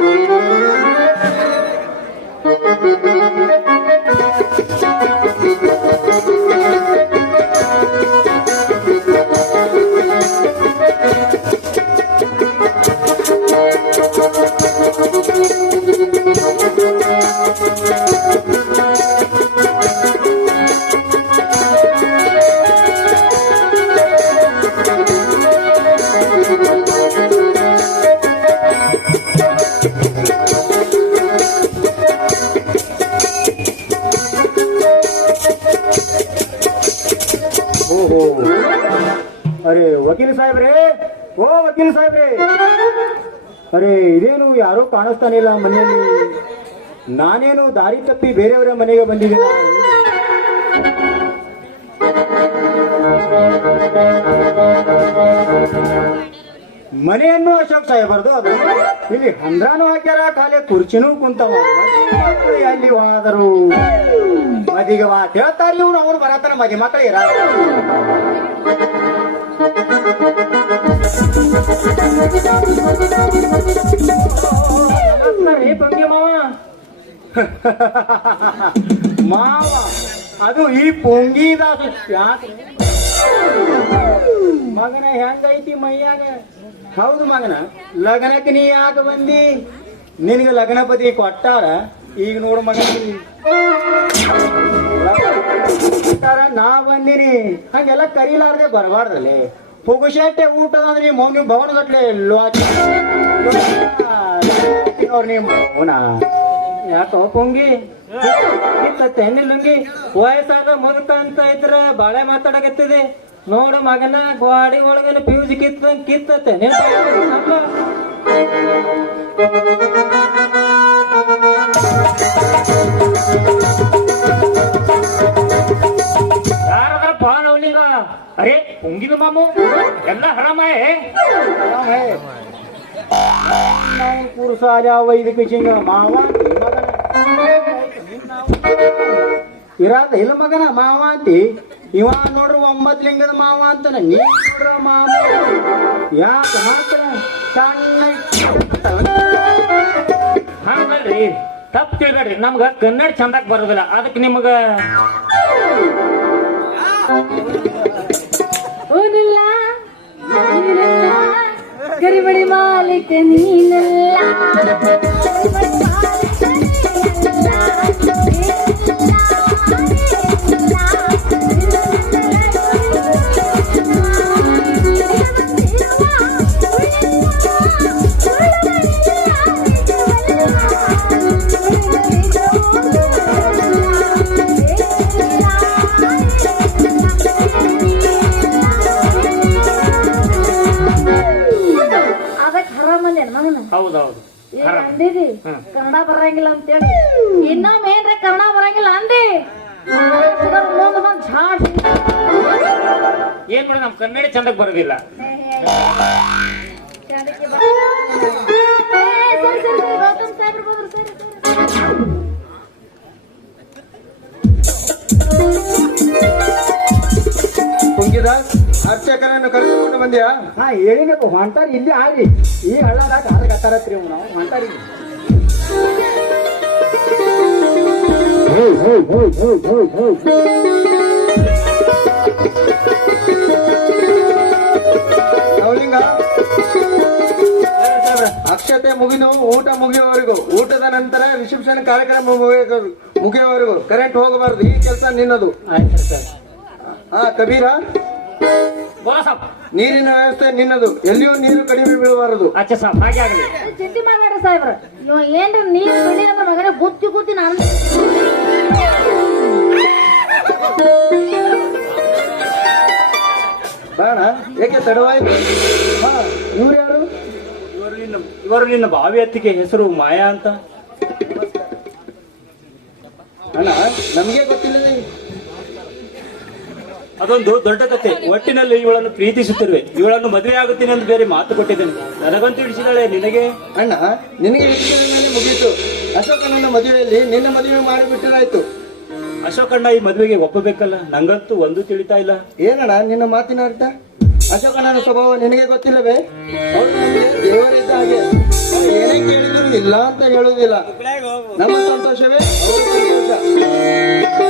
Música ವಕೀಲ್ ಸಾಹೇಬ್ರೆ, ಓ ವಕೀಲ್ ಸಾಹೇಬ್ರೆ. ಅರೆ, ಇದೇನು ಯಾರೂ ಕಾಣಿಸ್ತಾನೆ ಇಲ್ಲ ಮನೆಯಲ್ಲಿ. ನಾನೇನು ದಾರಿ ತಪ್ಪಿ ಬೇರೆಯವರ ಮನೆಗೆ ಬಂದಿದ್ದೀನಿ? ಮನೆಯನ್ನು ಅಶೋಕ್ ಸಾಹೇಬರ್ದು ಅದು. ಇಲ್ಲಿ ಹಂದ್ರಾನು ಹಾಕ್ಯಾರ, ಖಾಲಿ ಕುರ್ಚಿನೂ ಕುಂತವ. ಅಲ್ಲಿ ಹೋದರು ಮದಿಗೆ ಮಾತು ಹೇಳ್ತಾರ ಇವ್ರು ಅವ್ರು ಬರತ್ತಾರ ಮದಿ ಮಕ್ಕಳಿರ ಇರ. ರೀ ಪಂಗಿ ಮಾವ, ಅದು ಈ ಪೊಂಗಿದಾಸ ಯಾಕೆ? ಮಗನ, ಹೆಂಗೈತಿ ಮೈಯಾಗ? ಹೌದು ಮಗನ, ಲಗ್ನಕ್ಕೆ ನೀ ಯಾಕೆ ಬಂದಿ? ನಿನಗೆ ಲಗ್ನಪತಿ ಕೊಟ್ಟಾರ, ಈಗ ನೋಡು ಮಗನ. ನಾ ಬಂದಿನಿ. ಹಂಗೆಲ್ಲ ಕರೀಲಾರ್ದೆ ಬರಬಾರ್ದಲ್ಲಿ. ಪುಗುಶೆಟ್ಟೆ ಊಟದ ಅಂದ್ರೆ ಮೌನ, ಭವನ ಭವನಗಟ್ಲೆ ಅವ್ರು ನಿಮ್ಮ ಮೌನ. ಯಾಕೋ ಪುಂಗಿ ತೆನ್ನಿ ಲುಂಗಿ. ವಯಸ್ಸಾದ ಮುದುಕ ಅಂತ ಇದ್ರ ಬಾಳೆ ಮಾತಾಡಕತ್ತಿದೆ. ನೋಡು ಮಗನ ಗ್ವಾಡಿ ಒಳಗನ ಫ್ಯೂಸ್ ಕಿತ್ತ ಕಿತ್ತತ್ತೆ. ನೆನಪ ಯಾರದ್ರ ಪಾನ್ ಅವನಿಗ ಅರೆ ಪೊಂಗಿನ ಮಾಮು, ಎಲ್ಲ ಹರಾಮಾಯೇ. ನಾವು ಪುರುಷ ವೈದಿಕ ಚಿಂಗ ಮಾವ ಇರಾದ ಇಲ್ಲ ಮಗನ, ಮಾವ ಅಂತಿ. ಇವ ನೋಡ್ರಿ ಒಂಬತ್ ಲಿಂಗದ ಮಾವ ಅಂತಾನ. ನೀ ನೋಡ್ರ ಯಾಕ ಮಾತ್ರ ಹಂಗಲ್ರಿ, ತಪ್ಪು ತಿಳ್ಬೇಡ್ರಿ. ನಮ್ಗ ಕನ್ನಡ ಚಂದಕ್ ಬರೋದಿಲ್ಲ. ಅದಕ್ಕೆ ನಿಮಗ ನೀನಲ್ಲ? ಗರಿಬಡಿ ಮಾಲಿಕ ನೀನಲ್ಲ? ನಮ್ ಕನ್ನಡ ಚಂದಕ್ ಬರೋದಿಲ್ಲ. ಪುಂಗಿದಾಸ್ ಅರ್ಚಕರನ್ನು ಕರೆದುಕೊಂಡು ಬಂದ್ಯಾ? ಹಾ ಹೇಳಿನಪ್ಪ ಹೊಂಟಾರ ಇಲ್ಲಿ ಆಗಿ ಈ ಹಳ್ಳದಾಗ ಹಾರ ಕತ್ತಾರತ್ರಿ ನಾವು ಹೊಂಟಾರಿ. ನವಲಿಂಗ ಅಕ್ಷತೆ ಮುಗಿದು ಊಟ ಮುಗಿಯುವವರೆಗೂ ಊಟದ ನಂತರ ರಿಸೆಪ್ಷನ್ ಕಾರ್ಯಕ್ರಮ ಮುಗಿಯ- ಮುಗಿಯುವವರೆಗೂ ಕರೆಂಟ್ ಹೋಗಬಾರದು ಈ ಕೆಲಸ ನಿನ್ನದು. ಆಯ್ತು ಸರ್. ಹಾ ಕಬೀರ? ನೀರಿನ ವ್ಯವಸ್ಥೆ ನಿನ್ನದು ಎಲ್ಲಿಯೂ ನೀರು ಕಡಿಮೆ ಬೀಳಬಾರದು. ಅಚ್ಚ ಸಾಬ್ ಹಾಗೆ ಆಗಲಿ. ಚಿಂತೆ ಮಾಡ್ಬೇಡ್ರಿ ಸಾಹೇಬ್ರ. ಇವ ಏನ್ರ ನೀರ್ ಬಿಡಿ ಮಗನೇ ಗುತ್ತಿ ನಾನು ಬೇಡ ಏಕೆ ತಡವಾಯ್ತು? ಹಾ ಇವ್ರು ಯಾರು? ಇವರು ನಿನ್ನ ಬಾವಿ ಹತ್ತಿಗೆ ಹೆಸರು ಮಾಯಾ ಅಂತ? ಅಣ್ಣ ನಮ್ಗೆ ಗೊತ್ತಿಲ್ಲದೆ ಅದೊಂದು ದೊಡ್ಡ ಕತೆ. ಒಟ್ಟಿನಲ್ಲಿ ಇವಳನ್ನು ಪ್ರೀತಿಸುತ್ತಿರುವೆ. ಇವಳನ್ನು ಮದುವೆ ಆಗುತ್ತೇನೆ ಅಂತ ಬೇರೆ ಮಾತು ಕೊಟ್ಟಿದ್ದೇನೆ. ನನಗಂತೂ ಹಿಡಿಸಿದಾಳೆ ನಿನಗೆ? ಅಣ್ಣ ನಿನಗೆ ಮುಗಿಯಿತು ಮುಗೀತು. ಅಶೋಕನನ್ನ ಮದುವೆಯಲ್ಲಿ ನಿನ್ನ ಮದುವೆ ಮಾಡಿಬಿಟ್ಟರಾಯ್ತು. ಅಶೋಕಣ್ಣ ಈ ಮದುವೆಗೆ ಒಪ್ಪಬೇಕಲ್ಲ? ನಂಗಂತೂ ಒಂದು ತಿಳಿತಾ ಇಲ್ಲ. ಏನಣ್ಣ ನಿನ್ನ ಮಾತಿನ ಅರ್ಥ? ಅಶೋಕನನ್ನ ಸ್ವಭಾವ ನಿನಗೆ ಗೊತ್ತಿಲ್ಲವೇ? ಅವನು ನಮಗೆ ದೇವರಿದ್ದ ಹಾಗೆ. ಅವ್ನು ಏನೇ ಕೇಳಿದ್ರು ಇಲ್ಲ ಅಂತ ಹೇಳುವುದಿಲ್ಲ. ನಮ್ಮ ಸಂತೋಷವೇ ಅವರ ಸಂತೋಷ.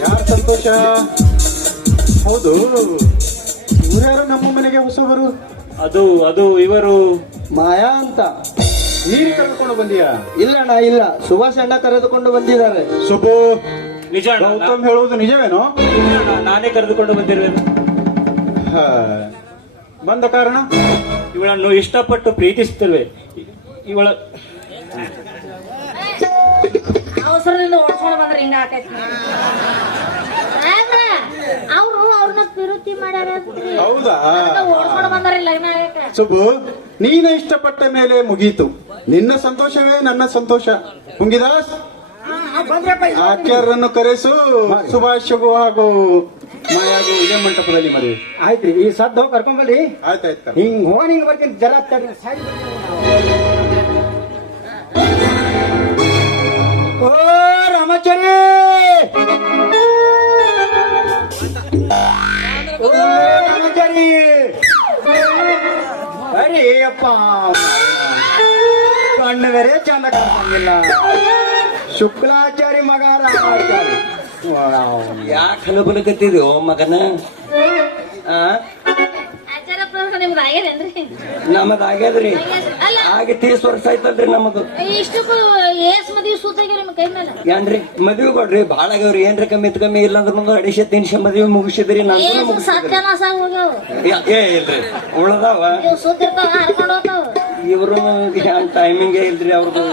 ಯಾರ ಸಂತೋಷ? ಹೌದು. ಇವ್ರ್ಯಾರು ನಮ್ಮ ಮನೆಗೆ ಹೊಸಬರು? ಅದು ಅದು ಇವರು. ಮಾಯಾ ಅಂತ. ನೀನು ಕರೆದುಕೊಂಡು ಬಂದಿಯಾ? ಇಲ್ಲಣ್ಣ ಇಲ್ಲ. ಸುಭಾಷ್ ಅಣ್ಣ ಕರೆದುಕೊಂಡು ಬಂದಿದ್ದಾರೆ. ಸುಬು ನಿಜ ಅಣ್ಣ, ಗೌತಮ್ ಹೇಳುವುದು ನಿಜವೇನೋ? ನಿಜ ಅಣ್ಣ, ನಾನೇ ಕರೆದುಕೊಂಡು ಬಂದಿರುವೆನು ಹಾ. ಬಂದ ಕಾರಣ? ಇವಳನ್ನು ಇಷ್ಟಪಟ್ಟು ಪ್ರೀತಿಸುತ್ತೇವೆ. ಇವಳ ಅವಸರದಿಂದ ಓಡಿಸ್ಕೊಂಡು ಬಂದ್ರೆ ಹಿಂಗ ಆಕೈತಿ. ಅವ್ರು ಅವ್ರನ್ನ ಪ್ರೀತಿ ಮಾಡ್ಯಾರ ಹೌದಾ? ಓಡಿಸ್ಕೊಂಡು ಬಂದ್ರೆ ಲಗ್ನ ಆಗಕ್ಕೆ ಸುಬ್ಬು ನೀನ ಇಷ್ಟಪಟ್ಟ ಮೇಲೆ ಮುಗೀತು. ನಿನ್ನ ಸಂತೋಷವೇ ನನ್ನ ಸಂತೋಷ. ಮುಂಗಿದಾಸ್ ಆಚಾರ್ಯರನ್ನು ಕರೆಸು ಸುಭಾಷ್ಗೂ ಹಾಗೂ ಮಾಯಾಗೂ ಇದೇ ಮಂಟಪದಲ್ಲಿ ಮದುವೆ ಆಯ್ತ್ರಿ ಈ ಸದ್ದು ಕರ್ಕೊಂಬಲ್ರಿ ಆಯ್ತಾಯ್ತು ಹಿಂಗ್ ಹೋಗಿ ಹಿಂಗ್ ಬರ್ತೀನಿ ಜರ. ಓ ರಾಮಾಚಾರಿ! ಓ ರಾಮಾಚಾರಿ! ಬರೀ ಅಪ್ಪ ಕಣ್ಣು ಬೇರೆ ಚಂದ ಕಾಣಿಲ್ಲ ಶುಕ್ಲಾಚಾರಿ ಮಗ ಯಾಕೆ ಹಲಬಲಕತ್ತಿದ್ರಿ ಹಲಬಲಕತ್ತಿದ್ಯೋ ಮಗನ? ನಿಮ್ದು ಆಗ್ಯದ್ರಿ. ಅಲ್ಲ. ಆಗಿ ತೀಸ್ ವರ್ಷ ಆಯ್ತಲ್ರಿ ನಮಗ. ಇಷ್ಟಕ್ಕೂ ಏಸ್ ಮದ್ವಿ ಸೂತಾಗ್ಯಾರ ನಿಮ್ಮ ಕೈ ಮೇಲೆ ಏನ್ರಿ ಮದ್ವಿ ಕೊಡ್ರಿ ಬಾಳ ಆಗ್ಯಾವ್ರಿ. ಏನ್ರಿ ಕಮ್ಮಿ ಇತ್ತು ಕಮ್ಮಿ ಇಲ್ಲ ಅಂದ್ರೆ ಅಡಿಶ ಅಡಿಶೆ ತಿನ್ಶೆ ಮದ್ವಿ ಮುಗಿಸಿದ್ರಿ ನಾನು ಏ ಇಲ್ರಿ ಉಳ್ದಾವ. ಇವರು ಟೈಮಿಂಗೇ ಇಲ್ರಿ ಅವ್ರದ್ದು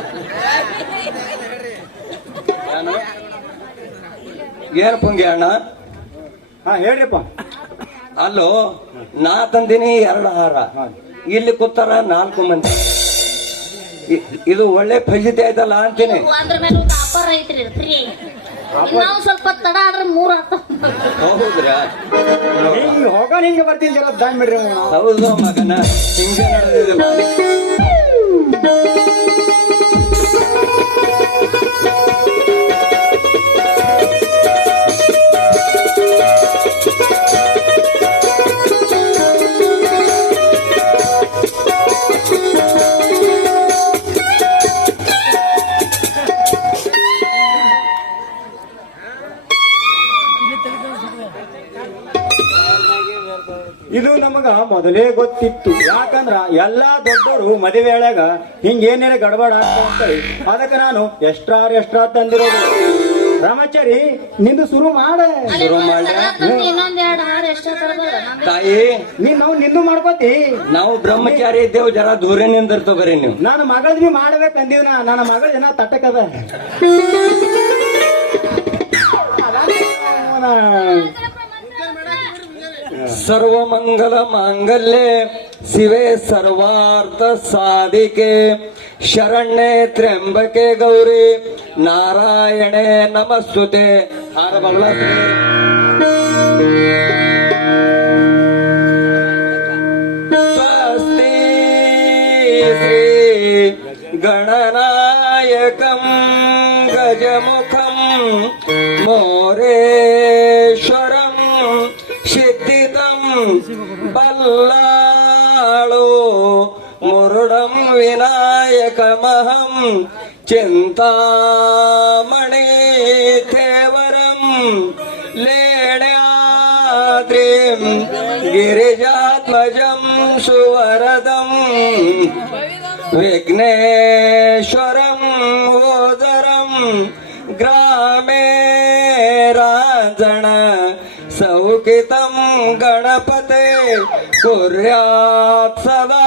ಏನ್ ಪುಂಗಿ ಅಣ್ಣ? ಹಾ ಹೇಳ್ರಿಪ್ಪ. ಅಲ್ಲೋ ನಾ ತಂದಿನಿ ಎರಡು ಹಾರ. ಇಲ್ಲಿ ಕೂತಾರ ನಾಲ್ಕು ಮಂದಿ. ಇದು ಒಳ್ಳೆ ಫಲಿತ ಆಯ್ತಲ್ಲ ಅಂತೀನಿ. ಅದ್ರ ಮೇಲೆ ಒಂದು ಅಪ್ಪರ್ ಐತ್ರಿ ಫ್ರೀ ನಾವು ಸ್ವಲ್ಪ ತಡ ಆದ್ರೆ ಮೂರ್ ಆತ ಹೌದ್ರಾ? ಹಿಂಗ್ ಹೋಗ ಹಿಂಗೆ ಬರ್ತೀನಿ ಜರ ದಾನ್ ಬಿಡ್ರಿ ಅವ್ನ. ಹೌದು ಮಗನ. ಹಿಂಗೆ ನಡೆದಿದೆ ನಮಗ ಮೊದಲೇ ಗೊತ್ತಿತ್ತು. ಯಾಕಂದ್ರ ಎಲ್ಲಾ ದೊಡ್ಡವರು ಮದುವೆ ಒಳಗ ಹಿಂಗೇನೇನ ಗಡಬಡ ಅಂತ ಅದಕ್ಕೆ ನಾನು ಎಷ್ಟ್ರಾರ್ ಎಷ್ಟ್ರಾ ತಂದಿರೋದು. ರಾಮಾಚಾರಿ ನಿಂದು ಶುರು ಮಾಡ. ಶುರು ತರಬೇಡ ತಾಯಿ ನೀ ನಾವು ನಿಂದು ಮಾಡ್ಕೋತಿ. ನಾವು ಬ್ರಹ್ಮಚಾರಿ ಇದ್ದೇವು ಜರ ದೂರ ನಿಂದಿರ್ತ ಬರ್ರಿ ನೀವು. ನಾನು ಮಗಳದ್ ನೀವು ಮಾಡ್ಬೇಕು ಅಂದಿವ್ನ ನನ್ನ ಮಗಳ ಜನ ತಟ್ಟಕದ ಸರ್ವಮಂಗಲ ಮಾಂಗಲ್ಯೆ ಶಿವೆ ಸರ್ವಾರ್ಥ ಸಾಧಿಕೆ. ಶರಣ್ಯೆ ತ್ರ್ಯಂಬಕೆ ಗೌರಿ ನಾರಾಯಣೆ ನಮಸ್ತುತೆ. ಸ್ವಸ್ತಿ ಶ್ರೀ ಗಣನಾಯಕಂ ಗಜಮುಖಂ विनायकमहं चिन्तामणे थेवरं लेण्याद्रिं गिरिजात्मजं सुवरदं विघ्नेश्वरं वोदरं ग्रामे राजण सौकितं गणपते कुर्यात् सदा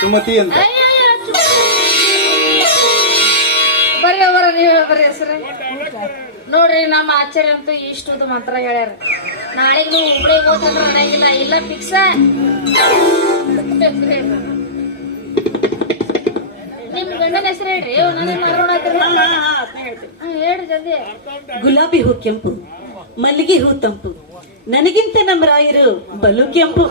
ಸುಮತಿ ಅಂತ ಹೆಸರು? ನೋಡ್ರಿ ನಮ್ಮ ಆಚಾರ್ಯ ಅಂತೂ ಇಷ್ಟುದು ಮಾತ್ರ ಹೇಳ್ಯಾರ. ನಾಳೆಗೂ ನೀವು ಹುಬ್ಳಿ ಹೋದ್ರೆ ಅನ್ನಂಗಿಲ್ಲ ಇಲ್ಲ ಫಿಕ್ಸ್ ನಿಮ್ ಗಂಡನ ಹೆಸರು ಹೇಳ್ರಿ? ನನಗೆ ಮಾರೋಣ ಹೇಳ್ರಿ. ಜಲ್ದಿ. ಗುಲಾಬಿ ಹೂ ಕೆಂಪು ಮಲ್ಲಿಗೆ ಹೂ ತಂಪು. ನನಗಿಂತ ನಮ್ಮ ರಾಯರು ಬಲು ಕೆಂಪು.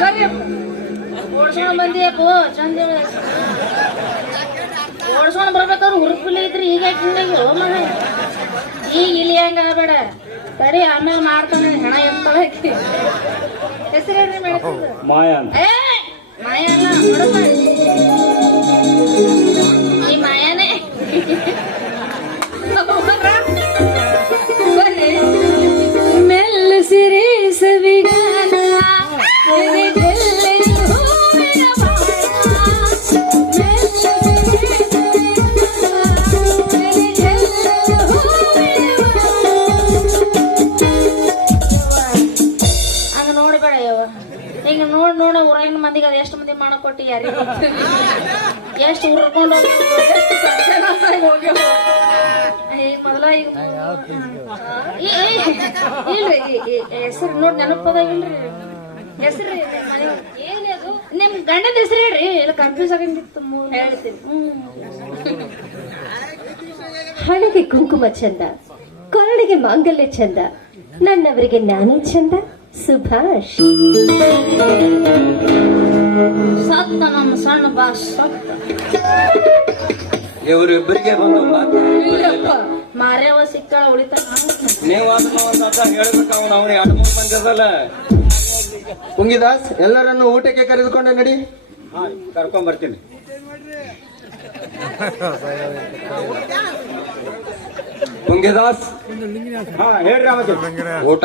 ಬರ್ರಿ ಓಡ್ಸ್ಕೊಂಡ್ ಬಂದಿಯಪ್ಪ ಚಂದ. ಓಡ್ಸ್ಕೊಂಡ್ ಬರ್ಬೇಕಾದ್ರೆ ಹುರುಪಿಲಿ ಇದ್ರಿ ಈಗ ಹಿಂಗಾಗಿ ಮಗ ಈಗ ಇಲ್ಲಿ ಹೆಂಗ ಆಗ್ಬೇಡ? ತಡಿ ಆಮೇಲೆ ಮಾಡ್ತಾನೆ ಹೆಣ ಇರ್ತಾಳೆ ಹೆಸರು ಹೇಳ್ರಿ ಮೇಡಮ್ ಮಾಯಾ ಏ ಮಾಯ ಅಲ್ಲ ಹುಡುಗ. ಈ ಮಾಯಾನೇ. ಹಿಂಗ ನೋಡ್ ಊರಾಗಿನ ಮಂದಿಗೆ ಅದು ಎಷ್ಟು ಮಂದಿ ಮಾಡಕ್ ಯಾರಿ ಎಷ್ಟು ಉರ್ಕೊಂಡು ಈಗ ಮೊದಲ ಈಗ ಇಲ್ರಿ ಹೆಸರು ನೋಡಿ ನೆನಪದಾಗಿಲ್ರಿ ಹೆಸರು ಏನೇ ಅದು? ನಿಮ್ ಗಂಡನ ಹೆಸರು ಹೇಳ್ರಿ. ಇಲ್ಲ ಕನ್ಫ್ಯೂಸ್ ಆಗಿತ್ತು ಹೇಳ್ತೀನಿ. ಹಣೆಗೆ ಕುಂಕುಮ ಚಂದ ಕೊರಳಿಗೆ ಮಾಂಗಲ್ಯ ಚಂದ ನನ್ನವರಿಗೆ ನಾನೇ ಚಂದ ಸುಭಾಷ್. ಸತ್ತ ನಮ್ಮ ಸಣ್ಣ ಬಾಸ್ ಸತ್ತ. ಇವರಿಬ್ಬರಿಗೆ ಬಂದು ಮಾತು ಇಲ್ಲಪ್ಪ ಮಾರ್ಯವ ಸಿಕ್ಕಾಳ ಉಳಿತಾಳ ನೀವು ಅದನ್ನ ಒಂದು ಅರ್ಥ ಹೇಳ್ಬೇಕು ಅವನು ಅವ್ನು ಎರಡು ಮೂರು ಮಂದಿ ಅದಲ್ಲ ಪುಂಗಿದಾಸ್ ಎಲ್ಲರನ್ನು ಊಟಕ್ಕೆ ಕರೆದುಕೊಂಡೆ ನಡಿ. ಹಾ ಕರ್ಕೊಂಡ್ ಬರ್ತೀನಿ ಕುಂಗಿದಾಸ್ ಹಾ ಹೇಳ್ರಿ ಅವತ್ತು. ಊಟ.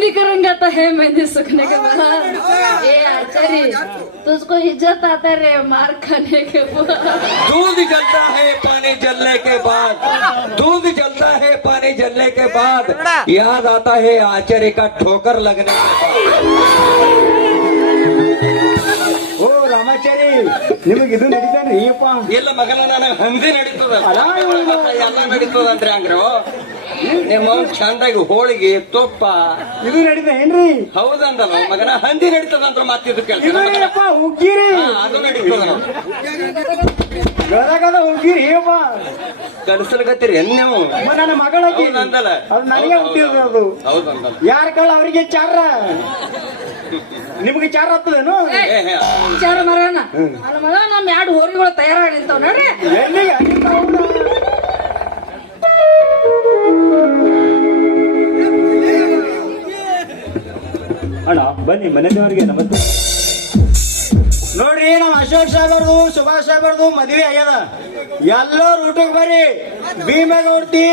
मेहंदी करूंगा तो है मेहंदी सूखने के बाद ए आचार्य तुझको इज्जत आता रे मार खाने के बाद दूध जलता है पानी जलने के बाद दूध जलता है पानी जलने के बाद याद आता है आचार्य का ठोकर लगने के बाद ಓ ರಾಮಾಚಾರಿ ನಿಮಗೆ ಇದು ನಡೀತಾನ್ರಿ ಅಪ್ಪ ಇಲ್ಲ ಮಗನ ನಾನು ಹಂದಿ ನಡೀತದ ಅಲ್ಲ ಇವ್ನು. ಎಲ್ಲ ನಡೀತದ ಅಂದ್ರಿ ಹಂಗ್ರು ನಿಮ್ಮ ಚಂದಾಗಿ ಹೋಳಿಗೆ ತುಪ್ಪ. ಇದು ನಡೀತ ಏನ್ರಿ? ಹೌದಂದಲ್ಲ ಮಗನ ಹಂದಿ ನಡೀತದ ಅಂತ ಮಾತಿದ್ದು ಇದು ಕೇಳ್ತೀನಿ. ಅಪ್ಪ ಉಗ್ಗಿರಿ ಅದು ನಡೀತದ ಗದಗದ ಉಗ್ಗಿರಿ ಅಪ್ಪ ಕಲಿಸಲ್ಗತ್ತೀರಿ ಏನ್ ನೀವು ನನ್ನ ಹೌದಂದಲ್ಲ. ಅದು ನನಗೆ ಹುಟ್ಟಿರೋದು ಅದು. ಹೌದಂದಲ್ಲ ಯಾರ ಕಳ್ಳ ಅವರಿಗೆ ಚಾರ. ನಿಮ್ಗೆ ಚಾರ ಹತ್ತದೇನು ಚಾರ ಮರಣ ನನ್ನ ಮಗ ನಮ್ ಎರಡು ಹೋರಿಗಳು ತಯಾರಾಗಿರ್ತಾವ ನಿಂತಾವ್ ನೋಡ್ರಿ. ಎಲ್ಲಿಗೆ? ಅಣ್ಣ, ಬನ್ನಿ ಮನೆಯವರಿಗೆ ನಮಸ್ತೆ. ನೋಡ್ರಿ, ನಮ್ಮ ಅಶೋಕ್ ಸಾಹೇಬರ್ದು, ಸುಭಾಷ್ ಸಾಹೇಬರ್ದು ಮದುವೆ ಆಗ್ಯದ. ಎಲ್ಲರೂ ಊಟಕ್ಕೆ ಬರ್ರಿ. ಭೀಮೇಗೌಡ್ತಿ